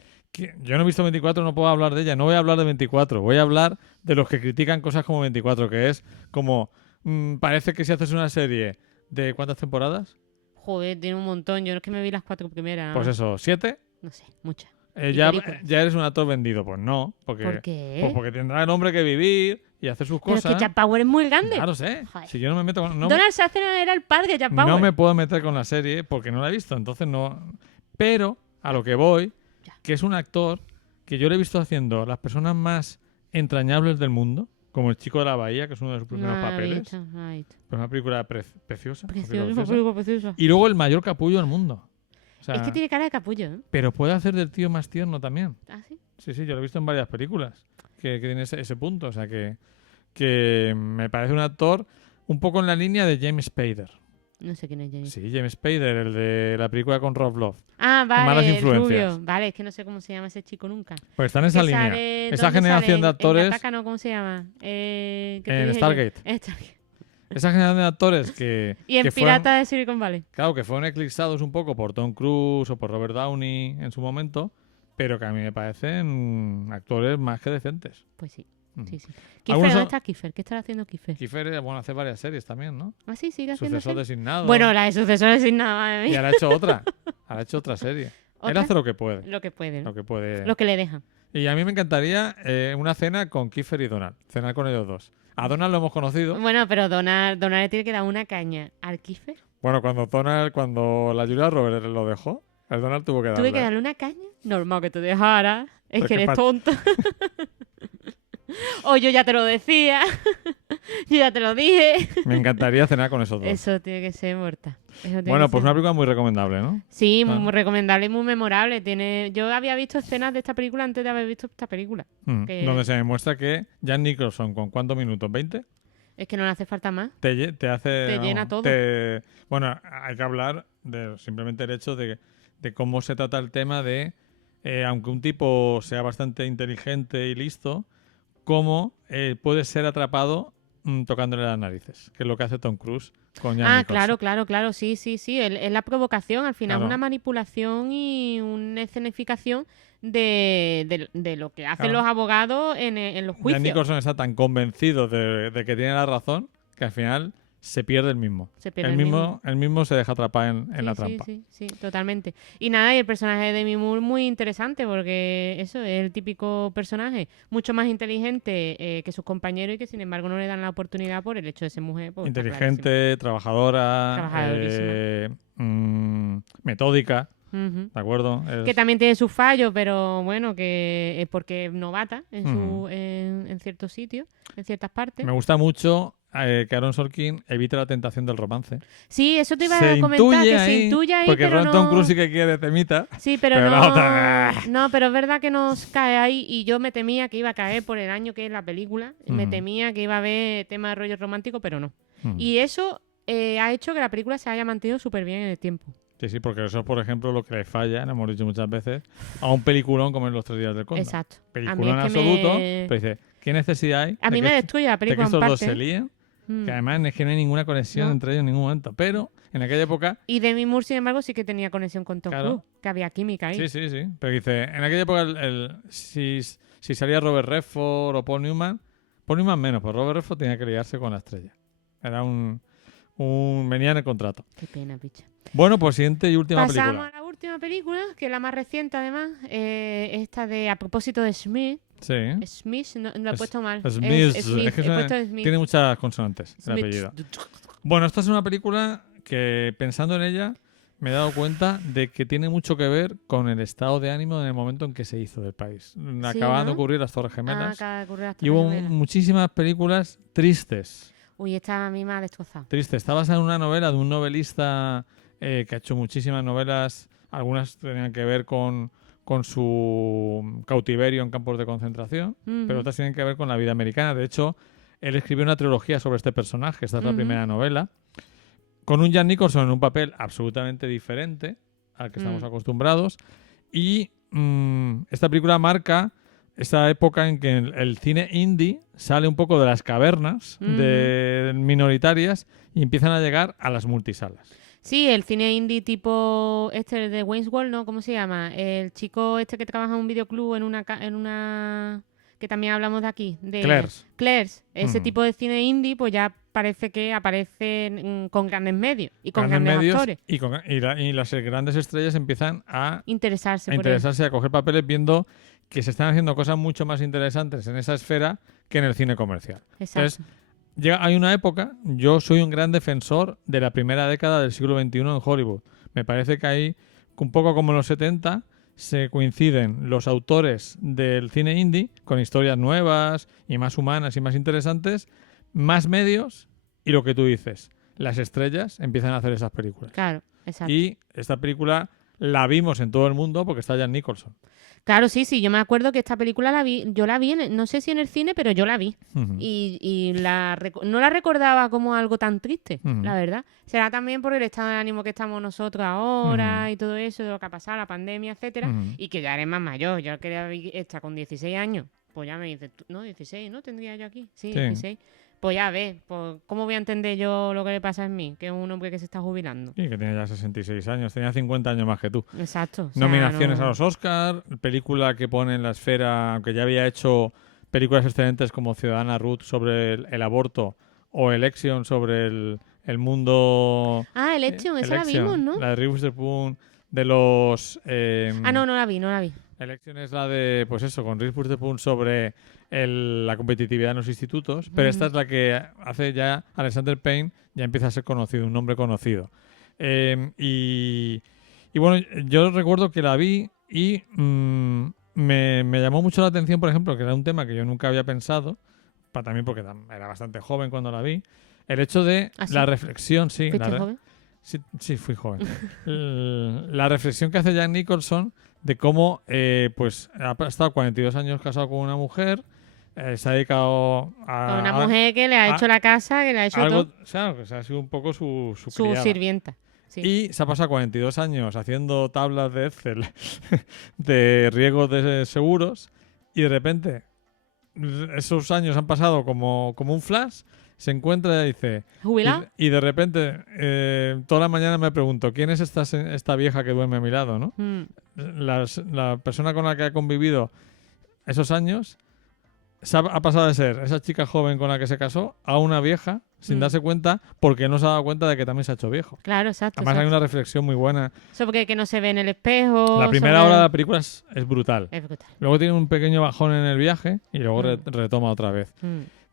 Yo no he visto 24, no puedo hablar de ella. No voy a hablar de 24. Voy a hablar de los que critican cosas como 24, que es como... parece que si haces una serie ¿De cuántas temporadas? Joder, tiene un montón. Yo es que me vi las 4 primeras. Pues eso, 7. No sé, muchas. Ya eres un actor vendido. Pues no. Porque, ¿Por qué? Pues porque tendrá el hombre que vivir y hacer sus Pero cosas. es que Jack Bauer es muy grande. Claro, sé. Joder. Si yo no me meto con... Donald Sutherland era el padre de Jack Bauer. No me puedo meter con la serie porque no la he visto, entonces no... Pero, a lo que voy, que es un actor que yo le he visto haciendo las personas más entrañables del mundo, como El chico de la bahía, que es uno de sus primeros papeles. Right. Pues una película preciosa. Preciosa. Y luego el mayor capullo del mundo. O sea, Es que tiene cara de capullo, ¿eh? pero puede hacer del tío más tierno también. ¿Ah, sí? Sí, yo lo he visto en varias películas que tiene ese punto. O sea, que me parece un actor un poco en la línea de James Spader. No sé quién es James. Sí, James Spader, el de la película con Rob Love. Ah, vale, Malas el influencias. rubio. Vale, es que no sé cómo se llama ese chico nunca. Pues está en esa línea. Esa generación de actores... En Gattaca, ¿no? ¿Cómo se llama? En Stargate. Stargate. Esa generación de actores que... Y en que Pirata de Silicon Valley. Claro, que fueron eclipsados un poco por Tom Cruise o por Robert Downey en su momento, pero que a mí me parecen actores más que decentes. Pues sí. Mm. Sí. Kiefer, ¿dónde está Kiefer? ¿Qué estará haciendo Kiefer? Kiefer, bueno, hace varias series también, ¿no? Ah, sí, sigue haciendo Sucesor series. designado. Bueno, la de Sucesor designado, madre Y mía. ahora ha hecho otra. Ahora ha hecho otra serie. Él ¿Otra? hace lo que puede. Lo que puede, ¿no? Lo que puede. Lo que le dejan. Y a mí me encantaría una cena con Kiefer y Donald. Cenar con ellos dos. A Donald lo hemos conocido. Bueno, pero Donald le tiene que dar una caña al Kiefer. Bueno, cuando la Julia Roberts lo dejó, el Donald tuvo que darle. ¿Tuve que darle una caña? Normal que te dejara. Es Pero que que eres tonto. O yo ya te lo decía. Yo ya te lo dije. Me encantaría cenar con esos dos. Eso tiene que ser muerta. Bueno, pues una película muy recomendable, ¿no? Sí, muy recomendable y muy memorable. Yo había visto escenas de esta película antes de haber visto esta película. Donde se demuestra que Jack Nicholson, ¿con cuántos minutos? ¿20? Es que no le hace falta más. Te llena todo. Bueno, hay que hablar de simplemente el hecho de cómo se trata el tema de, aunque un tipo sea bastante inteligente y listo, cómo puede ser atrapado tocándole las narices, que es lo que hace Tom Cruise con Jack Nicholson. Claro, sí. Es la provocación, al final Claro. es una manipulación y una escenificación de lo que hacen los abogados en los juicios. Jack Nicholson está tan convencido de que tiene la razón que al final se pierde el mismo. El mismo se deja atrapar en la trampa. Sí, totalmente. Y nada, y el personaje de Demi Moore muy interesante porque eso es el típico personaje mucho más inteligente que sus compañeros y que sin embargo no le dan la oportunidad por el hecho de ser mujer. Pues, inteligente, trabajadora, metódica. Uh-huh. ¿De acuerdo? Que también tiene sus fallos, pero bueno, que es porque es novata en ciertos sitios, en ciertas partes. Me gusta mucho que Aaron Sorkin evite la tentación del romance. Sí, eso te iba a comentar, que se intuye ahí, porque pero no... Tom Cruise sí que quiere temita. Sí, pero no... No, pero es verdad que nos cae ahí y yo me temía que iba a caer por el año que es la película. Me temía que iba a haber tema de rollo romántico, pero no. Y eso ha hecho que la película se haya mantenido súper bien en el tiempo. Sí, porque eso es, por ejemplo, lo que le falla, lo hemos dicho muchas veces, a un peliculón como en Los 3 días del Conde. Exacto. Peliculón en absoluto, pero dice, ¿qué necesidad hay? A mí me destruye la película de que en estos parte. dos se líen, que además es que no hay ninguna conexión entre ellos en ningún momento, pero en aquella época... Y Demi Moore, sin embargo, sí que tenía conexión con Tom Cruise, que había química ahí. Sí, pero dice, en aquella época si salía Robert Redford o Paul Newman menos, pues Robert Redford tenía que liarse con la estrella. Era venía en el contrato. Qué pena, picha. Bueno, pues siguiente y última película. Pasamos a la última película, que es la más reciente además, esta de A propósito de Smith. Sí. Smith, no lo he puesto mal. Smith. Smith. Es que He puesto Smith. Tiene muchas consonantes el Smith. apellido. Bueno, esta es una película que pensando en ella me he dado cuenta de que tiene mucho que ver con el estado de ánimo en el momento en que se hizo del país. Acaban de ocurrir las Torres Gemelas. Y hubo muchísimas películas tristes. Uy, esta a mí me ha destrozado. Triste. Está basada en una novela de un novelista que ha hecho muchísimas novelas. Algunas tenían que ver con su cautiverio en campos de concentración, pero otras tienen que ver con la vida americana. De hecho, él escribió una trilogía sobre este personaje. Esta es la primera novela. Con un Jack Nicholson en un papel absolutamente diferente al que estamos acostumbrados. Y esta película marca esa época en que el cine indie sale un poco de las cavernas de minoritarias y empiezan a llegar a las multisalas. Sí, el cine indie tipo este de Wayne's World, ¿no? ¿Cómo se llama? El chico este que trabaja en un videoclub en una que también hablamos de aquí. De Claire's. Ese tipo de cine indie pues ya parece que aparecen con grandes medios y con grandes actores. Y las grandes estrellas empiezan a interesarse, a coger papeles viendo que se están haciendo cosas mucho más interesantes en esa esfera que en el cine comercial. Exacto. Entonces, hay una época, yo soy un gran defensor de la primera década del siglo XXI en Hollywood. Me parece que ahí, un poco como en los 70, se coinciden los autores del cine indie con historias nuevas y más humanas y más interesantes, más medios y lo que tú dices, las estrellas empiezan a hacer esas películas. Claro, exacto. Y esta película la vimos en todo el mundo porque está Jack Nicholson. Claro, sí, yo me acuerdo que esta película yo la vi, no sé si en el cine, pero yo la vi. Uh-huh. Y no la recordaba como algo tan triste, Uh-huh. la verdad. Será también por el estado de ánimo que estamos nosotros ahora Uh-huh. y todo eso, de lo que ha pasado, la pandemia, etcétera, Uh-huh. y que ya eres más mayor. Yo quería ver esta con 16 años. Pues ya me dices, no, 16, ¿no? Tendría yo aquí. Sí, 16. Pues ya ves, pues, ¿cómo voy a entender yo lo que le pasa a mí? Que es un hombre que se está jubilando. Sí, que tenía ya 66 años, tenía 50 años más que tú. Exacto. Nominaciones a los Oscars, película que pone en la esfera, aunque ya había hecho películas excelentes como Ciudadana Ruth sobre el aborto o Election sobre el mundo... Election, esa la vimos, ¿no? La de Reese Witherspoon, de los... no la vi. Election es la de, pues eso, con Reese Witherspoon sobre la competitividad en los institutos, pero esta es la que hace ya Alexander Payne, ya empieza a ser conocido, un nombre conocido. Y bueno, yo recuerdo que la vi y me llamó mucho la atención, por ejemplo, que era un tema que yo nunca había pensado, también porque era bastante joven cuando la vi, el hecho de la reflexión, sí. ¿Fuiste joven? Sí, fui joven. La reflexión que hace Jack Nicholson de cómo pues ha estado 42 años casado con una mujer, se ha dedicado a... Con una mujer que le ha hecho la casa, que le ha hecho algo, todo. Claro, que ha sido un poco su sirvienta. Sí. Y se ha pasado 42 años haciendo tablas de Excel de riesgos de seguros y de repente esos años han pasado como un flash. Se encuentra y dice... ¿Jubilado? Y de repente, toda la mañana me pregunto, ¿quién es esta vieja que duerme a mi lado, no? La persona con la que ha convivido esos años ha pasado de ser esa chica joven con la que se casó a una vieja sin darse cuenta porque no se ha dado cuenta de que también se ha hecho viejo. Claro, exacto. Además hay una reflexión muy buena. Sobre que no se ve en el espejo. La primera hora de la película es brutal. Es brutal. Luego tiene un pequeño bajón en el viaje y luego retoma otra vez.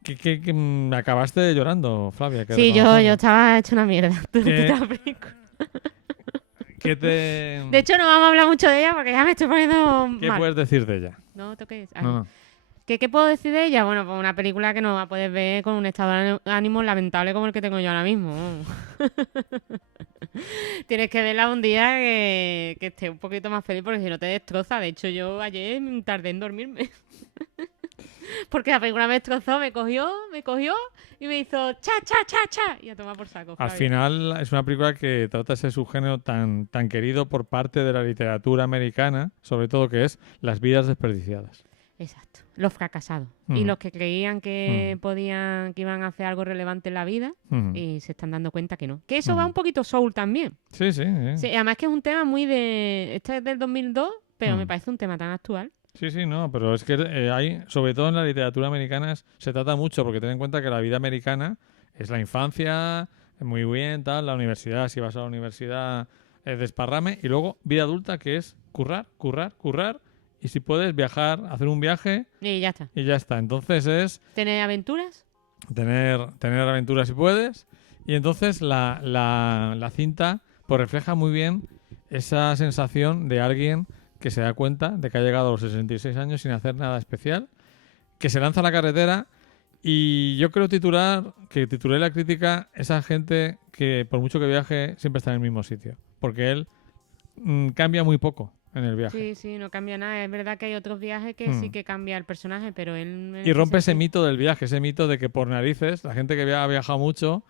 Que me acabaste llorando, Flavia. Sí, yo estaba hecho una mierda durante la película. De hecho, no vamos a hablar mucho de ella porque ya me estoy poniendo ¿Qué mal. puedes decir de ella? No toques. No. ¿Qué puedo decir de ella? Bueno, pues una película que no va a poder ver con un estado de ánimo lamentable como el que tengo yo ahora mismo. Tienes que verla un día que esté un poquito más feliz porque si no te destroza. De hecho, yo ayer tardé en dormirme. Porque la película me destrozó, me cogió y me hizo cha, cha, cha, cha. Y a tomar por saco. Al final es una película que trata ese subgénero tan querido por parte de la literatura americana, sobre todo que es las vidas desperdiciadas. Exacto. Los fracasados. Y los que creían que que iban a hacer algo relevante en la vida y se están dando cuenta que no. Que eso va un poquito soul también. Sí. Además que es un tema muy de... Este es del 2002, pero me parece un tema tan actual. Sí, no, pero es que hay, sobre todo en la literatura americana, se trata mucho, porque ten en cuenta que la vida americana es la infancia, muy bien, tal, la universidad, si vas a la universidad, desparrame, y luego vida adulta, que es currar, y si puedes viajar, hacer un viaje... Y ya está. Y ya está. Entonces es... ¿Tener aventuras? Tener aventuras si puedes. Y entonces la cinta pues refleja muy bien esa sensación de alguien que se da cuenta de que ha llegado a los 66 años sin hacer nada especial, que se lanza a la carretera y yo creo titulé la crítica esa gente que por mucho que viaje siempre está en el mismo sitio, porque él cambia muy poco en el viaje. Sí, no cambia nada. Es verdad que hay otros viajes que sí que cambia el personaje, pero él... Y rompe ese mito del viaje, ese mito de que por narices la gente que ha viajado mucho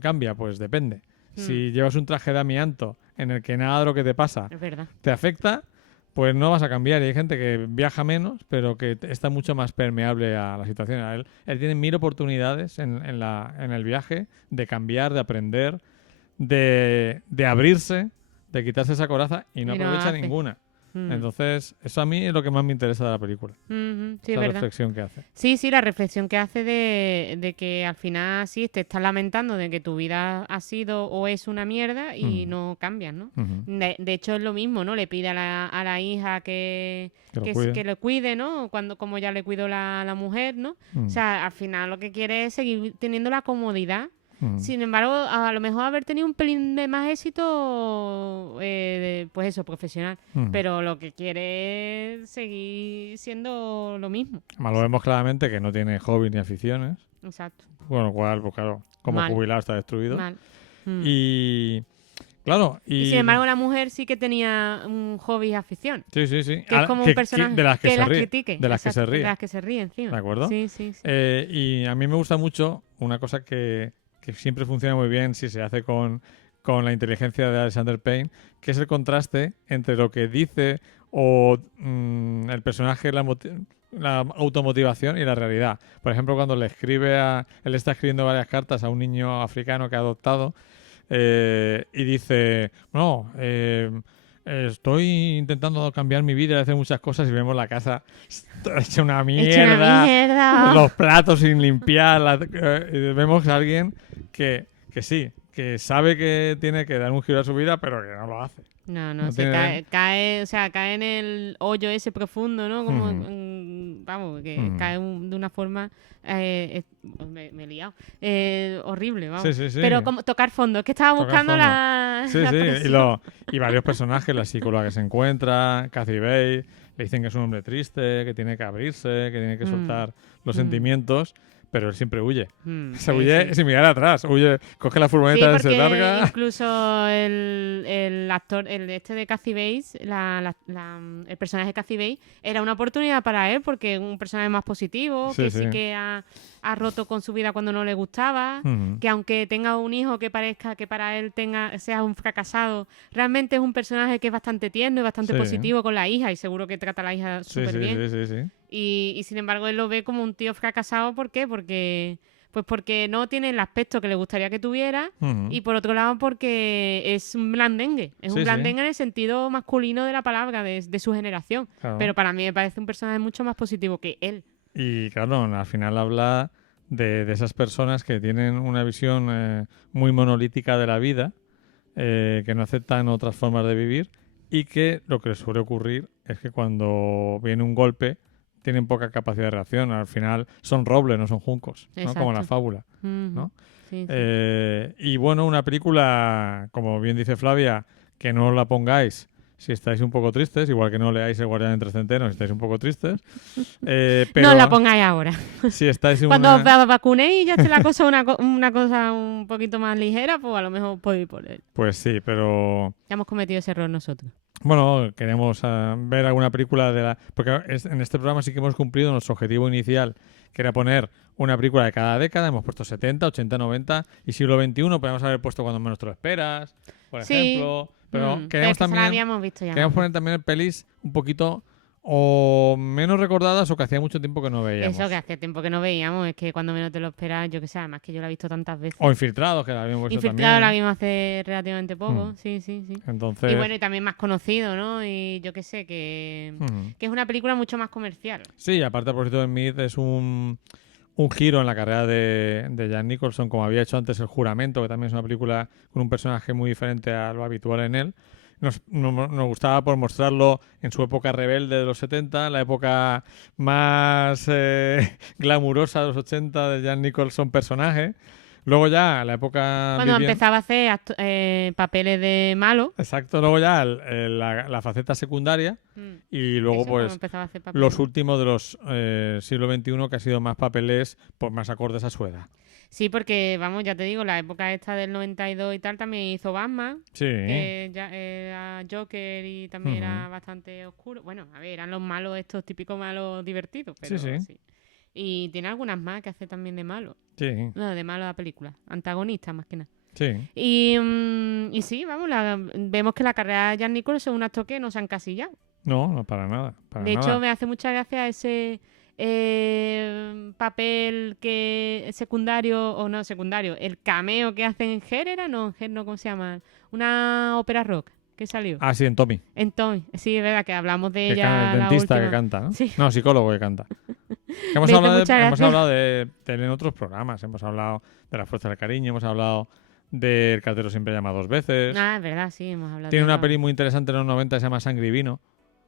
cambia, pues depende. Si llevas un traje de amianto en el que nada de lo que te pasa te afecta, pues no vas a cambiar. Y hay gente que viaja menos, pero que está mucho más permeable a la situación. Él tiene 1000 oportunidades en el viaje de cambiar, de aprender, de abrirse, de quitarse esa coraza y no aprovecha ninguna. Entonces, eso a mí es lo que más me interesa de la película. Sí, esa verdad. reflexión que hace. Sí, la reflexión que hace de que al final sí te estás lamentando de que tu vida ha sido o es una mierda y no cambias, ¿no? De hecho es lo mismo, ¿no? Le pide a la hija que le cuide, ¿no? Como ya le cuidó la mujer, ¿no? O sea, al final lo que quiere es seguir teniendo la comodidad. Sin embargo, a lo mejor haber tenido un pelín de más éxito, pues eso, profesional. Pero lo que quiere es seguir siendo lo mismo. Además, lo vemos claramente que no tiene hobbies ni aficiones. Exacto. Con lo cual, pues claro, como jubilado está destruido. Mal. Y... Claro, y sin embargo la mujer sí que tenía un hobby y afición. Sí. Que es como un personaje de las que se ríe. critique. De las que se ríe. De las que se ríe encima. ¿De acuerdo? Sí. Y a mí me gusta mucho una cosa que siempre funciona muy bien si se hace con la inteligencia de Alexander Payne, que es el contraste entre lo que dice o el personaje, la automotivación y la realidad. Por ejemplo, cuando él está escribiendo varias cartas a un niño africano que ha adoptado y dice, estoy intentando cambiar mi vida y hacer muchas cosas y vemos la casa hecha una mierda, los platos sin limpiar, vemos a alguien que sí, que sabe que tiene que dar un giro a su vida, pero que no lo hace. No cae en el hoyo ese profundo, ¿no? Como, vamos, que cae de una forma... me he liado. Horrible, vamos. Sí. Pero como tocar fondo, es que estaba buscando la... Sí, y varios personajes, la psicóloga que se encuentra, Kathy Bates, le dicen que es un hombre triste, que tiene que abrirse, que tiene que soltar los sentimientos. Pero él siempre huye. Se huye sin mirar atrás. Huye, coge la furgoneta, se larga. Incluso el actor, de Kathy Bates, el personaje de Kathy Bates, era una oportunidad para él porque es un personaje más positivo, sí que ha roto con su vida cuando no le gustaba, que aunque tenga un hijo que parezca que para él sea un fracasado, realmente es un personaje que es bastante tierno y bastante positivo con la hija y seguro que trata a la hija súper bien. Sí. Y sin embargo él lo ve como un tío fracasado. ¿Por qué? Porque no tiene el aspecto que le gustaría que tuviera y por otro lado porque es un blandengue. Es un blandengue en el sentido masculino de la palabra, de su generación. Claro. Pero para mí me parece un personaje mucho más positivo que él. Y claro, al final habla de esas personas que tienen una visión muy monolítica de la vida, que no aceptan otras formas de vivir y que lo que les suele ocurrir es que cuando viene un golpe tienen poca capacidad de reacción. Al final son robles, no son juncos, ¿no? Como la fábula, ¿no? Sí. Y bueno, una película, como bien dice Flavia, que no la pongáis si estáis un poco tristes, igual que no leáis El Guardián entre Centenos si estáis un poco tristes. Pero no la pongáis ahora. Si estáis cuando os vacunéis y ya esté la cosa una cosa un poquito más ligera, pues a lo mejor podéis poner. Pues sí, pero... Ya hemos cometido ese error nosotros. Bueno, queremos ver alguna película porque en este programa sí que hemos cumplido nuestro objetivo inicial, que era poner una película de cada década. Hemos puesto 70, 80, 90 y siglo XXI podemos haber puesto Cuando menos te lo esperas, por ejemplo. Pero queremos poner también pelis un poquito o menos recordadas o que hacía mucho tiempo que no veíamos. Eso, que hace tiempo que no veíamos, es que Cuando menos te lo esperas, yo que sé, además que yo la he visto tantas veces. O Infiltrados, que la habíamos visto también. Infiltrados la vimos hace relativamente poco, sí. Entonces... Y bueno, y también más conocido, ¿no? Y yo que sé, que es una película mucho más comercial. Sí, aparte, por cierto, Smith es un giro en la carrera de Jack Nicholson, como había hecho antes El Juramento, que también es una película con un personaje muy diferente a lo habitual en él. Nos gustaba por mostrarlo en su época rebelde de los 70, la época más glamurosa de los 80 de Jack Nicholson personaje. Luego ya la época... Cuando empezaba a hacer papeles de malo. Exacto, luego ya la faceta secundaria y luego pues los últimos de los siglo XXI que ha sido más papeles pues más acordes a su edad. Sí, porque, vamos, ya te digo, la época esta del 92 y tal también hizo Batman. Sí. Ya era Joker y también era bastante oscuro. Bueno, a ver, eran los malos estos típicos malos divertidos, pero sí. Y tiene algunas más que hace también de malo. Sí. No, de malo la película. Antagonista más que nada. Sí. Y sí, vamos, vemos que la carrera de Jack Nicholson es un actor que no se ha encasillado. No, para nada. De hecho, me hace mucha gracia ese... papel que secundario o no secundario, el cameo que hacen en Her, ¿no? ¿Cómo se llama? Una ópera rock. que salió. Ah, sí, en Tommy. En Tommy. Sí, es verdad que hablamos de Que ella. el la dentista última. que canta, ¿no? Sí. No, psicólogo que canta. Que hemos Me hizo hablado, mucha hemos gracia. hablado de él en otros programas. Hemos hablado de La Fuerza del Cariño, hemos hablado de El cartero siempre llama dos veces. Ah, es verdad, sí, hemos hablado Tiene de una ella. peli muy interesante en los 90 que se llama Sangre y Vino,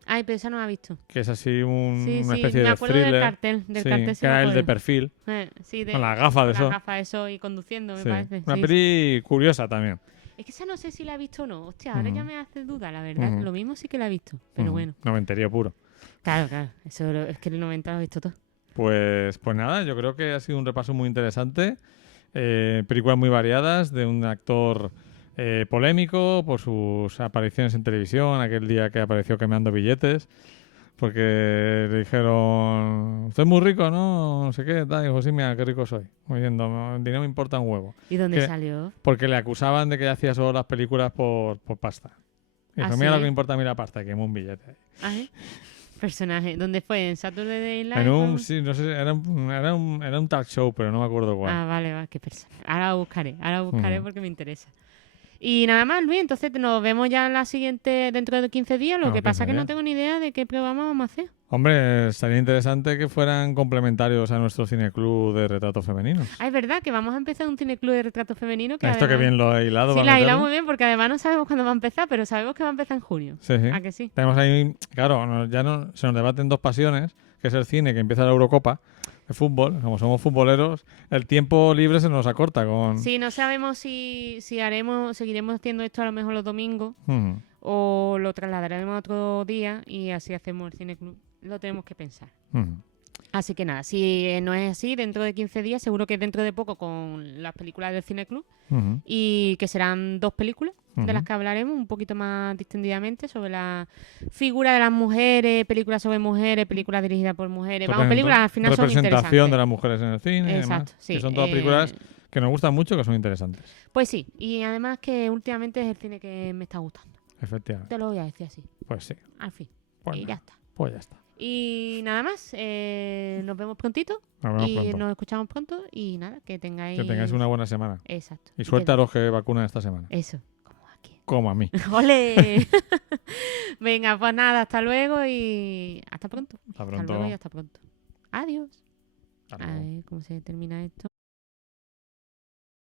Ay, pero esa no la he visto. que es así una Sí, especie me de acuerdo thriller. del cartel. Del Sí, cartel sí que me era el de acuerdo. perfil, Sí, con las gafas de las eso. gafas eso y conduciendo, me Sí. parece. Una Sí, peli curiosa también. Es que esa no sé si la he visto o no. Hostia, ahora ya Ujú. me hace duda, la verdad. Ujú. Lo mismo sí que la he visto, pero Ujú. bueno. Noventerío puro. Claro. Eso es que en el 90 lo he visto todo. Pues nada, yo creo que ha sido un repaso muy interesante. Películas muy variadas de un actor polémico por sus apariciones en televisión, aquel día que apareció quemando billetes, porque le dijeron, usted es muy rico, ¿no? No sé qué, tal. Y dijo, sí, mira, qué rico soy. Muy bien, el dinero me importa un huevo. ¿Y dónde ¿Qué? salió? Porque le acusaban de que hacía solo las películas por pasta. Y dijo, ¿Ah, mira sí? lo que me importa a mí la pasta, y quemó un billete. Ah, ¿eh? Personaje. ¿Dónde fue? ¿En Saturday Night Live? En un, sí, no sé, era un talk show, pero no me acuerdo cuál. Ah, vale, qué personaje. Ahora lo buscaré Ujú. porque me interesa. Y nada más, Luis, entonces nos vemos ya en la siguiente dentro de 15 días. Lo No, que pasa 15 es que no días. tengo ni idea de qué programa vamos a hacer. Hombre, sería interesante que fueran complementarios a nuestro cineclub de retratos femeninos. Ah, es verdad que vamos a empezar un cineclub de retrato femenino que Esto que además... bien lo he hilado. Sí, para la meterlo. hilamos muy bien porque además no sabemos cuándo va a empezar, pero sabemos que va a empezar en junio. Sí, sí. ¿A que sí? Tenemos ahí, claro, se nos debaten dos pasiones, que es el cine, que empieza la Eurocopa, el fútbol. Como somos futboleros, el tiempo libre se nos acorta con... Sí, no sabemos si seguiremos haciendo esto a lo mejor los domingos Ujú, o lo trasladaremos a otro día y así hacemos el cineclub. Lo tenemos que pensar. ujú. Así que nada, si no es así, dentro de 15 días, seguro que dentro de poco con las películas del cineclub Ujú, y que serán 2 películas de las ujú. que hablaremos un poquito más distendidamente sobre la figura de las mujeres, películas sobre mujeres, películas dirigidas por mujeres. Vamos, películas al final son Representación interesantes. de las mujeres en el cine y demás. Exacto, sí. Que son todas películas que nos gustan mucho, que son interesantes. Pues sí, y además que últimamente es el cine que me está gustando. Efectivamente. Te lo voy a decir así, Pues sí. al fin. Pues Y nada, ya está. pues ya está. Y nada más, nos vemos prontito Nos vemos y pronto. nos escuchamos pronto y nada, que tengáis... Que tengáis una buena semana. Exacto. Y suerte a los que vacunan esta semana. Eso, como aquí. Como a mí. ¡Ole! Venga, pues nada, hasta luego y hasta pronto. Hasta Hasta pronto. luego y hasta pronto. Adiós. Hasta luego. A ver cómo se termina esto.